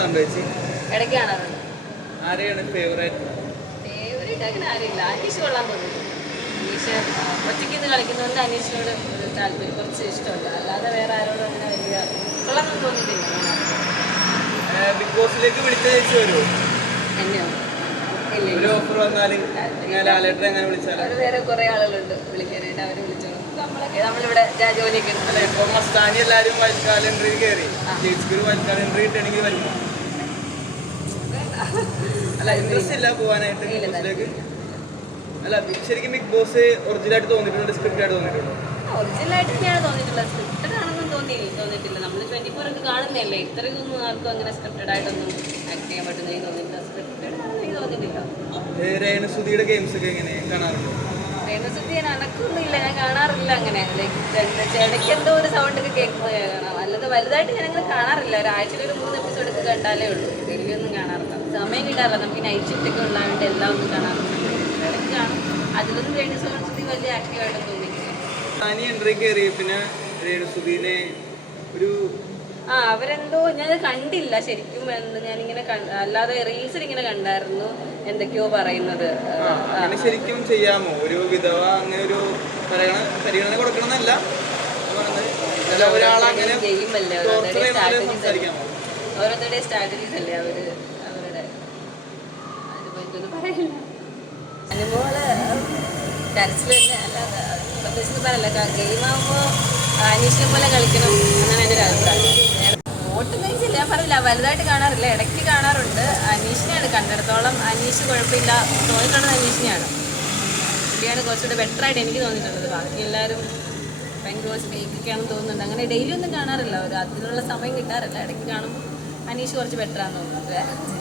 കാണാറുണ്ടോ ചേച്ചി? ഇടയ്ക്ക് കാണാറുണ്ട്. ആരെയാണ് ഫേവറേറ്റ് ഫേവറേറ്റ് അങ്ങനെ ആരുമില്ല. അനീഷ് കൊള്ളാൻ തോന്നുന്നു അനീഷ് ഒറ്റയ്ക്ക് നിന്ന് കളിക്കുന്നതുകൊണ്ട് അനീഷിനോട് ഒരു താല്പര്യം കുറച്ച് ഇഷ്ടമല്ല അല്ലാതെ വേറെ ആരോടും അങ്ങനെ വലിയ കൊള്ളാമെന്ന് തോന്നിയിട്ടില്ല. അങ്ങനെ. ബിഗ് ബോസിലേക്ക് വിളിച്ച ചേച്ചി വരുമോ എന്നെയോ? ഒരു ഓഫർ വന്നാൽ ഞാൻ ലാലേട്ടനെ എങ്ങനെ വിളിച്ചാലും? വേറെ കുറേ ആളുകളുണ്ട് വിളിക്കാനായിട്ട്. അവർ വിളിച്ചോളൂ. നമ്മളിവിടെ ജോലിയൊക്കെ എല്ലാരും വൈൽഡ് എൻട്രി കയറി ചേച്ചിക്ക് ഒരു വൈൽഡ് എൻട്രി കിട്ടണമെങ്കിൽ വരുമോ? അല്ല ഇൻട്രസ്റ്റ് ഇല്ല പോവാനായിട്ട് ബിഗ് അല്ല ശരിക്കും ബിഗ് ബോസ് ഒറിജിനൽ ആയിട്ട് തോന്നിയിട്ടുണ്ടോ? സ്ക്രിപ്റ്റ് ആയിട്ട് തോന്നിയിട്ടുണ്ടോ? ഒറിജിനലായിട്ട് തന്നെയാണ് തോന്നിയിട്ടുള്ളത്. സ്ക്രിപ്റ്റഡ് ആണെന്നും തോന്നി തോന്നിയിട്ടില്ല. നമ്മൾ ട്വന്റി ഫോർ ഒക്കെ കാണുന്നതല്ലേ ഇത്രയൊന്നും ആർക്കും അങ്ങനെ സ്ക്രിപ്റ്റഡ് ആയിട്ടൊന്നും ആക്ട് ചെയ്യാൻ തോന്നിയിട്ടില്ല. സ്ക്രിപ്റ്റഡ് തോന്നിയിട്ടില്ല. ഗെയിംസ് ഒക്കെ എങ്ങനെ കാണാറുണ്ടോ? രേണുസുദ്ധി ഞാൻ അനക്കൊന്നുമില്ല. ഞാൻ കാണാറില്ല അങ്ങനെ. ലൈക്ക് ഇടയ്ക്ക് എന്തോ ഒരു സൗണ്ട് ഒക്കെ അല്ലാതെ വലുതായിട്ട് ഞാനങ്ങനെ കാണാറില്ല. ഒരാഴ്ചയിൽ ഒരു മൂന്ന് എപ്പിസോഡ് ഒക്കെ കണ്ടാലേ ഉള്ളൂ. വലിയൊന്നും ഒന്നും കാണാറില്ല. സമയം കിട്ടാറില്ല. നമുക്ക് നൈറ്റ് ഷിഫ്റ്റ് ഒക്കെ ഉള്ളതുകൊണ്ട് എല്ലാം ഒന്നും കാണാറില്ല. ഇടയ്ക്ക് കാണും. അതിലൊന്നും വലിയ ആക്റ്റീവായിട്ട് തോന്നിയിട്ടില്ല. മസ്താനി എൻട്രി കയറി പിന്നെ രേണുസുധീനെ ഒരു ആ അവരെന്തോ ഞാനത് കണ്ടില്ല ശരിക്കും എന്ത് ഞാനിങ്ങനെ അല്ലാതെ റീൽസിൽ ഇങ്ങനെ കണ്ടായിരുന്നു. എന്തൊക്കെയോ പറയുന്നത്. ശരിക്കും ചെയ്യാമോ? ഒരു വിധവ അങ്ങനെ ഒരു പരിഗണന പരിഗണന കൊടുക്കണമെന്നല്ല. ഓരോരുത്തരുടെ സ്ട്രാറ്റജീസ് ഓരോരുത്തരുടെ സ്ട്രാറ്റജീസ് അല്ലേ അവർ? അവരുടെ അതിനെപ്പറ്റൊന്നും പറയില്ല. അനുമോൾ ടെറസിൽ തന്നെ അല്ലാതെ പ്രത്യേകിച്ച് പറയല്ല. ഗെയിം ആകുമ്പോൾ അനീഷിനെ പോലെ കളിക്കണം എന്നാണ് എന്റെ ഒരു അഭിപ്രായം. ഓട്ടുന്നതിന് ചില ഞാൻ പറഞ്ഞില്ല വലുതായിട്ട് കാണാറില്ല. ഇടയ്ക്ക് കാണാറുണ്ട്. അനീഷിനെയാണ്. കണ്ടിടത്തോളം അനീഷ് കുഴപ്പമില്ല. തോന്നിയിട്ടുള്ളത് അനീഷിനെയാണ്. കുട്ടിയാണ് കുറച്ചുകൂടെ ബെറ്റർ ആയിട്ട് എനിക്ക് തോന്നിയിട്ടുള്ളത്. ബാക്കി എല്ലാവരും ഭയങ്കര കുറച്ച് ഫേക്കൊക്കെയാണെന്ന് തോന്നുന്നുണ്ട്. അങ്ങനെ ഡെയിലി ഒന്നും കാണാറില്ല. ഒരു അതിനുള്ള സമയം കിട്ടാറില്ല. ഇടയ്ക്ക് കാണുമ്പോൾ അനീഷ് കുറച്ച് ബെറ്ററാണെന്ന് തോന്നുന്നുണ്ട്.